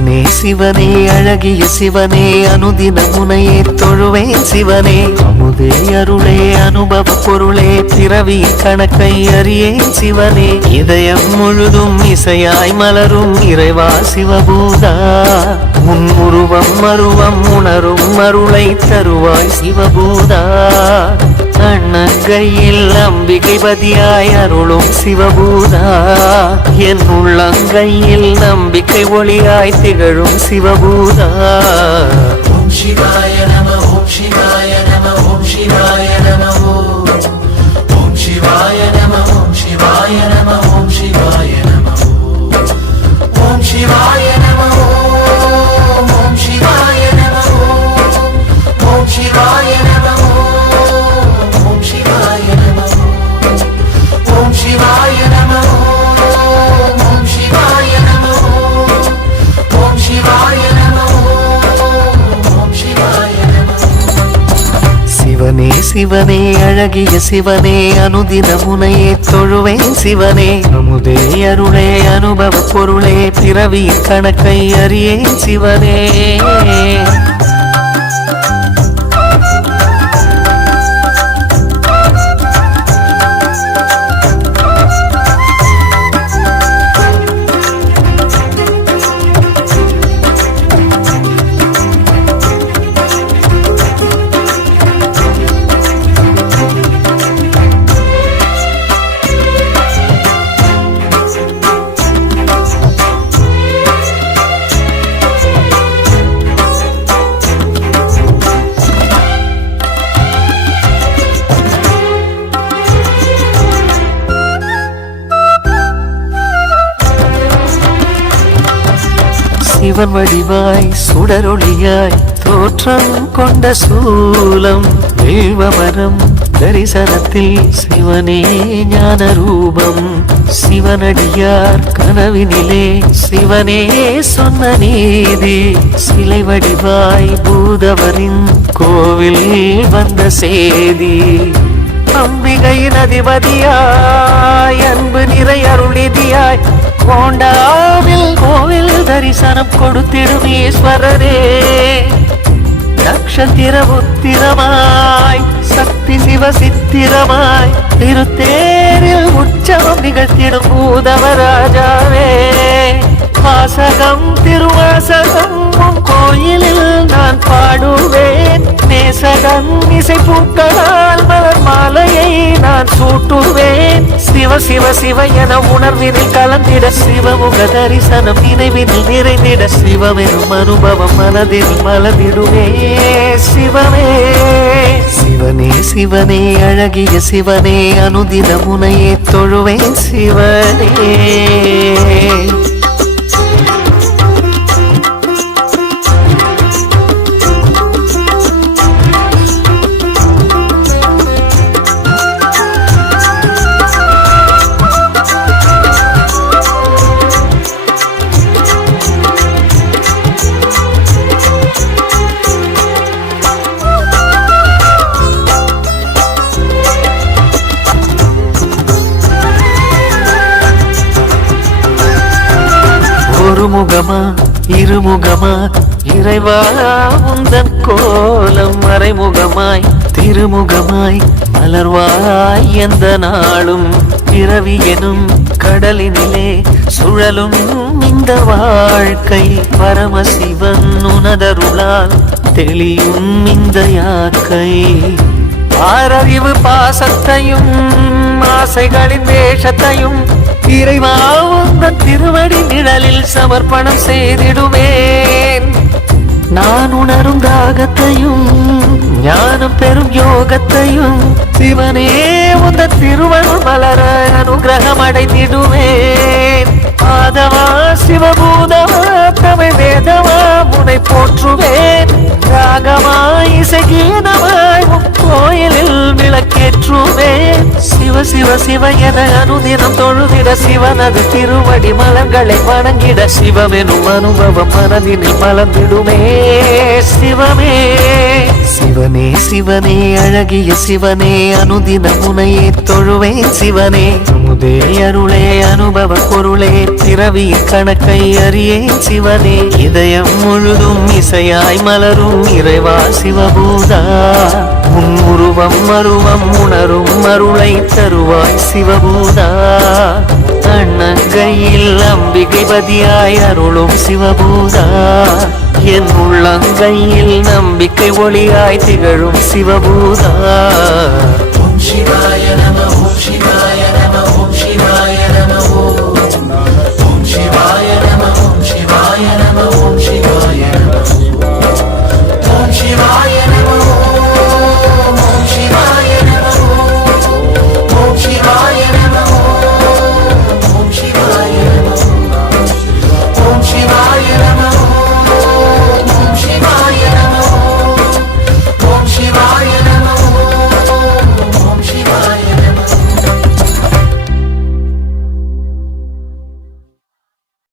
சிவனே சிவனே அழகிய சிவனே அனுதின முனையே தொழுவேன் சிவனே அமுதே அருளே அனுபவ பொருளே பிறவி கணக்கை அறியேன் சிவனே இதயம் முழுதும் இசையாய் மலரும் இறைவா சிவபூதா உன் உருவம் மருவம் உணரும் அருளை தருவாய் சிவபூதா அண்ணங்கையில் அம்பிகை பதியாய் அருளும் சிவபூதா என் உள்ளங்கையில் நம்பிக்கை ஒளியாய் திகழும் சிவபூதா ஓம் சிவாய நம ஓம் சிவாய நம ஓம் சிவாய நம ஓம் சிவாய நம ஓம் சிவாய நம ஓம் சிவாய நம ஓம் சிவாய நம ஓம் சிவாய நம ஓம் சிவாய நம ஓம் சிவாய நம ஓம் சிவாய நம ஓம் சிவாய நம ஓம் சிவாய நம ஓம் சிவாய நம சிவனே சிவனே அழகிய சிவனே அனுதின முனையே தொழுவேன் சிவனே அமுதே அருளே அனுபவ பொருளே பிறவி கணக்கை அறியேன் சிவனே சிவன் வடிவாய் சுடரொளியாய் தோற்றம் கொண்ட சூலம் வேள்வமரம் தரிசனத்தில் சிவனே ஞான ரூபம் சிவனடியார் கனவினிலே சிவனே சொன்ன நீதி சிலை வடிவாய் பூதவரின் கோவில் வந்த சேதி அம்பிகையின் அதிபதியாய் அன்பு நிறை அருளிதியாய் கோண்டாவில் கோவில் தரிசனம் கொடுத்திடும் ஈஸ்வரரே நக்ஷத்திர உத்திரமாய் சக்தி சிவ சித்திரமாய் திருத்தேரில் உற்சவம் நிகழ்த்திடும் பூதவராஜாவே வாசகம் திருவாசகம் கோயிலில் நான் பாடுவேன் நேசகன் இசை பூக்களால் மலர் மாலையை நான் சூட்டுவேன் சிவ சிவ சிவ என உணர்வினில் கலந்திட சிவமுக தரிசனம் நினைவினில் நிறைந்திட சிவமெனும் அனுபவம் மனதில் மலர்ந்திடுவே சிவமே சிவனே சிவனே அழகிய சிவனே அனுதின முனையே தொழுவேன் சிவனே ஒருமுகமா இருமுகமா இறைவா உந்தன் கோலம் மறைமுகமாய் திருமுகமாய் மலர்வாய் எந்த நாளும் பிறவி எனும் கடலினிலே சுழலும் இந்த வாழ்க்கை பரமசிவன் உனதருளால் தெளியும் இந்த யாக்கை ஆரறிவு பாசத்தையும் ஆசைகளின் வேஷத்தையும் இறைவா உந்தன் திருவடி நிழலில் சமர்ப்பணம் செய்திடுவேன் நான் உணரும் தாகத்தையும் ஞானம் பெறும் யோகத்தையும் சிவனே உந்தன் திருவருள் மலர அனுகிரகம் அடைந்திடுவேன் மாதவா சிவபூதவா தமிழ் வேதவா முனை போற்றுவேன் ராகமா இசை கீதமாய் கோயிலில் விளக்கேற்றுவேன் சிவ சிவ சிவ என அனுதினம் தொழுதிட சிவனது திருவடி மலர்களை வணங்கிட சிவமெனும் அனுபவம் மனதினில் மலர்ந்திடுமே சிவமே சிவனே சிவனே அழகிய சிவனே அனுதின முனையே தொழுவேன் சிவனே அமுதே அருளே அனுபவ பொருளே பிறவியின் கணக்கை அறியேன் சிவனே இதயம் முழுதும் இசையாய் மலரும் இறைவா சிவபூதா உன் உருவம் அருவம் உணரும் அருளை தருவாய் சிவபூதா அண்ணங்கையில் அம்பிகை பதியாய் அருளும் சிவபூதா என் உள்ளங்கையில் நம்பிக்கை ஒளியாய் திகழும் சிவபூதா ஓம் சிவாய நம ஓம் சிவாய நம ஓம் சிவாய நம